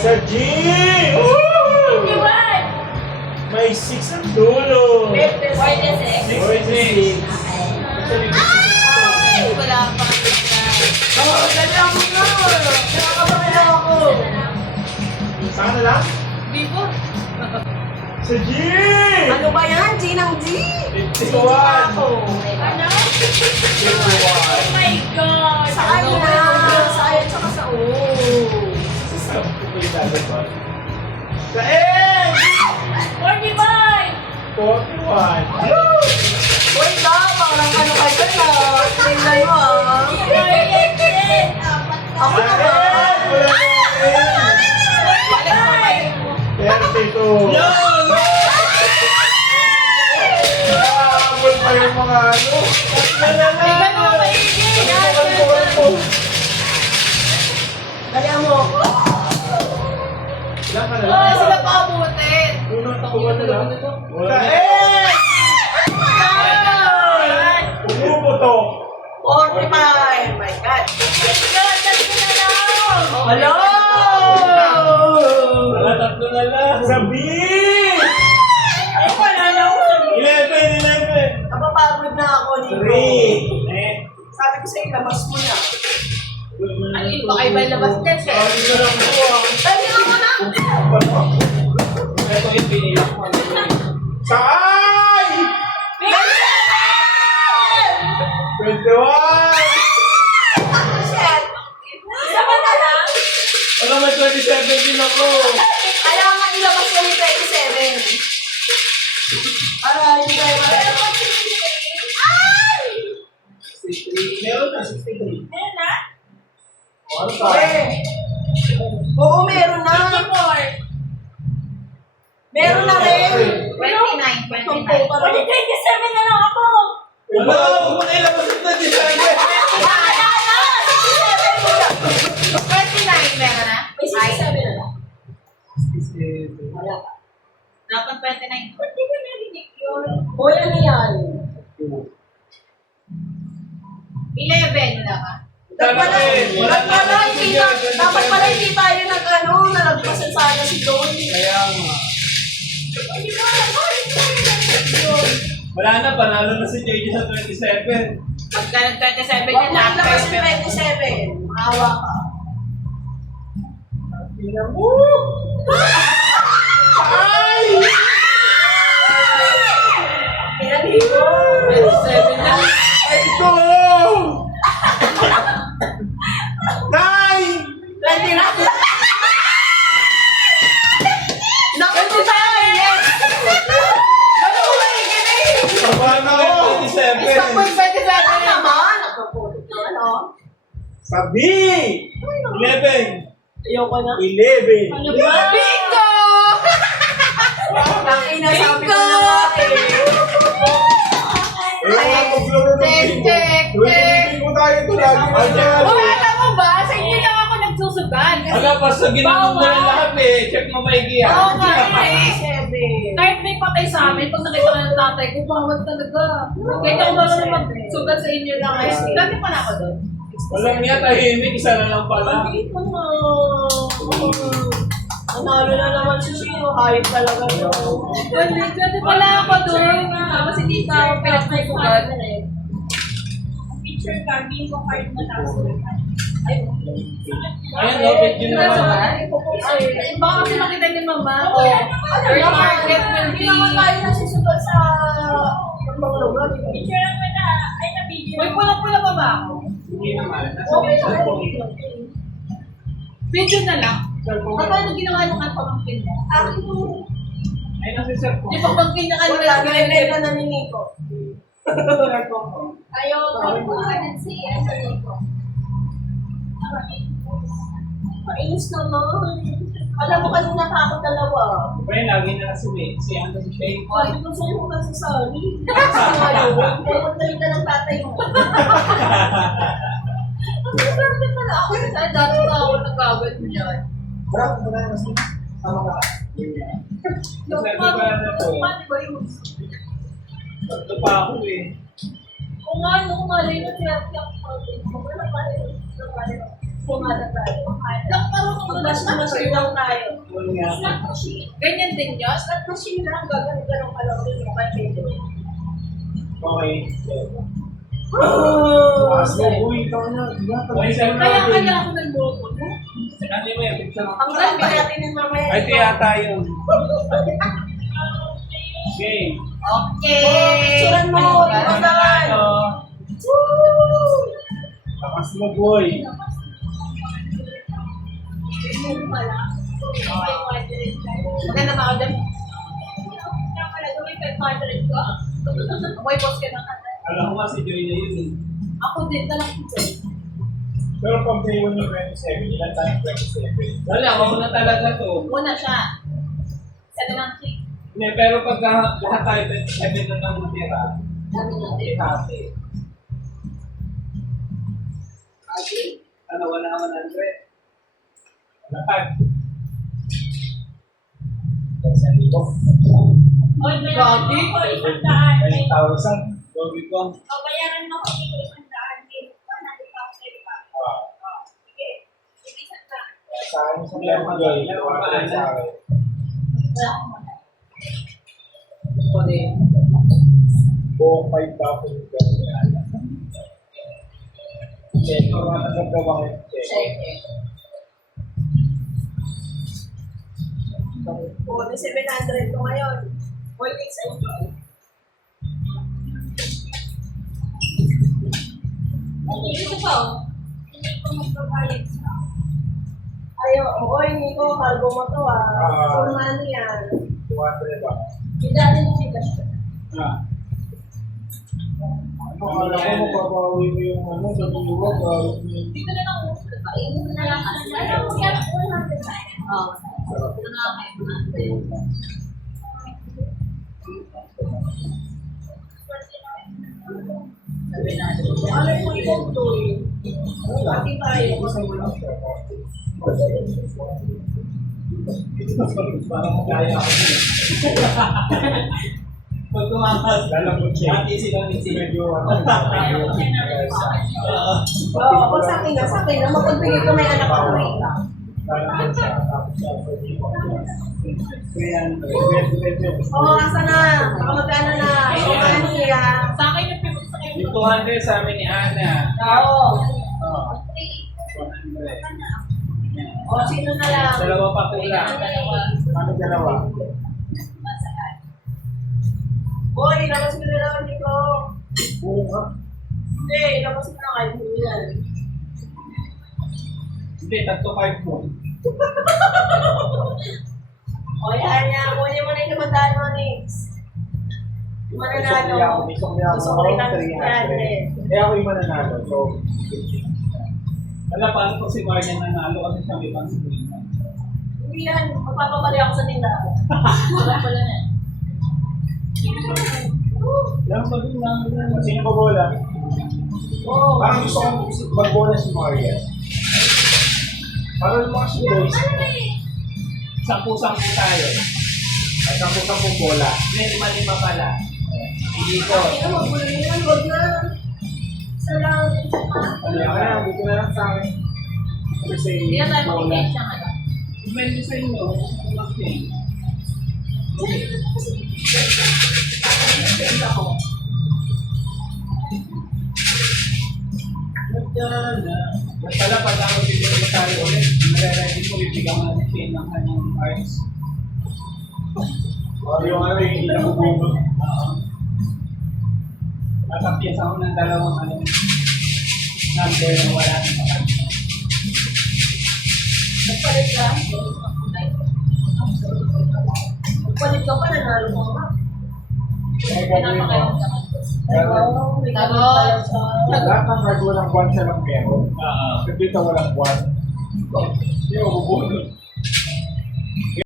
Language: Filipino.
Sa G! May 6 ang dulo. 46. 46. Ay! Wala pa. Oh, dala mo na! Nakakabahan ako! Saan na lang? Vivo. Sa G! Ano ba yan? G ng G? 51. Ako. Ano? 51. Oh my God! Sa ano na? Sa ayan tsaka sa O. Sa N! 45! 41. Uy, da! Parang ano kayo na? Tingnan mo ah. Ako Sa naman. N! Wala na N! Balik mo kayo. 32. Nakakabot pa yung mga ano. Tingnan mo maigi! Dali mo. Ilan ka na Oh, lang? sila pa abutin! Unang takuan na lang. Sa N! Umuputok. 45. My God. Hello! Tatlo na lang. Sa B! Ay, wala na ako sa 11. Napapagod na ako dito. 3. Sabi ko sa'yo, labas mo na. Alin pa kayo ba labas test eh? Dito lang po ah. Dali nga mo na! Ito yung pinilak mo. Sa I! 21! Shit! Isa ba na lang? Ano may 27 din ako? Kaya nga ilabas ko ni 27. Aray, hindi tayo marunong. Ay! Meron na, 63. Meron na? Ano ka? Oo, meron na. 54. Meron na rin. 29. 29. Computer. 27 na lang ako! Ano? Huwag mo na ilabas yung 27. Wala na! 29 meron na? May 67 na lang. Wala ka. Dapat 29. Ba't di ko narinig yun? Hoy, ano yan? 11 wala ka? Dapat pala hindi tayo nag-ano, nalagpasan sana si Don. Kaya nga. Hindi ko alam ko. Wala na, panalo na si JJ sa 27. Pagka nag-27 Huwag yan, mo lahat ilabas kayo yung 27. Maawa ka. Tingnan mo! Ay! Pinagin ko. 27 na. Ay, ito! 9! 20 na. Naku, tayo! Yes! Ano ko eh, Taba na ako! 27! Ano naman? Ano? Sabi! 11! Ayoko na. 11! Ano ba? Bingo! Tangina, sabi ko na nga eh. Check. Hindi mo tayo ito lagi na yan. Oh, alam mo ba? Sa inyo lang ako nagsusugan. Kasi Wala pa sa ginagawa mo na lahat eh. Check mo maigi yan. Oo nga eh. 27. Kahit may patay sa amin, pag nakita ko ng tatay ko, bawal talaga. Kahit ako ba naman magsugat sa inyo lang eh. Dati pa na ako doon. Walang niya, tahimik. Isa na lang pala. Bakit mo na? Nanalo na naman si Sino. Hayop talaga yun. Dati pala ako doon. Tapos hindi ka ako pinagsusugat. Picture card, bingo card na tapos. Ayun, lopit yun naman. Baka kasi makita ni mama. Your target will be... Hindi naman tayo nasusugat sa mga lugar. Picture lang mo na. Ay, na-video. May pula-pula pa ba ako? Hindi naman. Okay na. Video na lang. Paano ginawa nung ang pamangkin mo? Akin mo. Ay, nasa cellphone. Di pamangkin niya kanina Wala, na ginagay na na ni Nico. Ayaw, sa Nico. Mainis naman. Alam mo kanina pa ako dalawa. Diba yun, lagi na nasuwi. Si ano si Shay. Sabi ko sa'yo kung nasasali. Kaya magdali ka ng tatay mo. Ang swerte pala ako. Sa dati na ako nagkawal mo yan. Bravo mo na mas sama ka. Yung Sabi ba na po? Paano ba yun? Ito pa ako eh. Kung ano, malay na siya ako. Wala pa rin. Pumada tayo. Lang marunong na slot machine lang tayo. Slot machine. Ganyan din yun. Slot machine lang. Ganun ka lang din yung pwede. Okay. Mas mo, uy, ikaw na. Kaya ako nag-boto. Ano mo yung picture? Ang ganda natin yung mamaya. Ay, ito yata yun. Okay. Okay. Picturean mo. Pagkakan. Lakas mo, boy. Maganda ba ako dyan? Kaya pala gawin 500 ko. Amoy boss ka na kanta. Alam ko nga si Joy na yun. Ako din, talang ko. Pero pag day 1 yung 27, ilan tayo 27? Wala, ako na talaga to. Una siya. Sabi ng chick. Hindi, pero pag lahat tayo 27 na lang natira, Sabi ng chick. happy. Ano, wala 100. Lahat. Isang libo. Oy, Gabi. isang daan. 9,000. Gobi ko. O, bayaran mo ko dito isang daan. Dito pa, nandito ako sa iba. Sige. Sige, isang daan. Sa akin sa kaya mo, Joy. Wala sa akin. Wala akong wala. Ito din. Buong 5,000 yung gano'n yan. Check. Kung ano sa gawang check. Check. O, 700 ko ngayon. Boy, take sa inyo. Ito pa, oh. Hindi ko magbabayad sa Ayo, oy, Nico, cargo mo to Ah. Full money yan. 200 ba? Hindi mo siya. Ah. Ano, alam ko mapapawi mo yung ano, sa buwan. Dito na lang ako. Kainin mo na lang. Alam mo yan, 100 tayo. Oo. Ito na lang kayo. Sabi natin. Ano yung ikaw to eh? Pati tayo. Parang magkaya ako. Pag tumakas, Lalambot check. pati silang Medyo ano. Oo, pag sa akin na, mapagbigay ko may anak ko eh. Lalambot siya. Tapos siya, pwede mo. Kaya, Oo, asa na? Baka magkano na? So, ano niya? Sa akin yung pipag sa kayo. yung 200 sa amin ni Ana. Oo. Oh, 100. O, sino na lang? Dalawa pa kulang. Ano dalawa? Boy, ilabas mo na lang dito. Oo nga. Hindi, ilabas mo na kayo. Yan. Hindi, tatlo 5 mo. O, yan niya. Kunin mo na yung 500 mo, Nix. Yung mananalo. Gusto ko yan. Gusto ko rin ang 300. Kaya ako yung mananalo. So, Wala, paano po si Marjan nanalo kasi siya may pang-sikulitan. Hindi yan. Magpapabali ako sa tindahan. Wala pala na. Lang ba din namin? sino ba bola? Oo. Parang gusto kong mag-bola si Maria. Parang lumakas yung boys. 10-10 tayo. At 10-10 bola. Hindi, 5-5 pala. Hindi ko. Ina, magulo yan. Huwag na. Isa lang. Kaya kaya, dito na lang sa akin. Kasi Hindi na tayo bola. makikita siya nga. Depende sa inyo. Okay. Ba't pala pag ako bibigyan mo tayo ulit, nare-ready ko bibigyan ko natin siya ng kanyang cards. Yung ano yung hindi na bubunod. Tatapyas ako ng dalawang ano, number na wala nang kapag. Nagpalit ka. Nagpalit ka pa, nanalo ko nga. Kaya gagawin mo. Kaya Oo, may Tago. ganun pala siya. lahat ng card walang buwan siya lang meron. Oo. Kasi dito walang buwan. Hindi mo bubunod.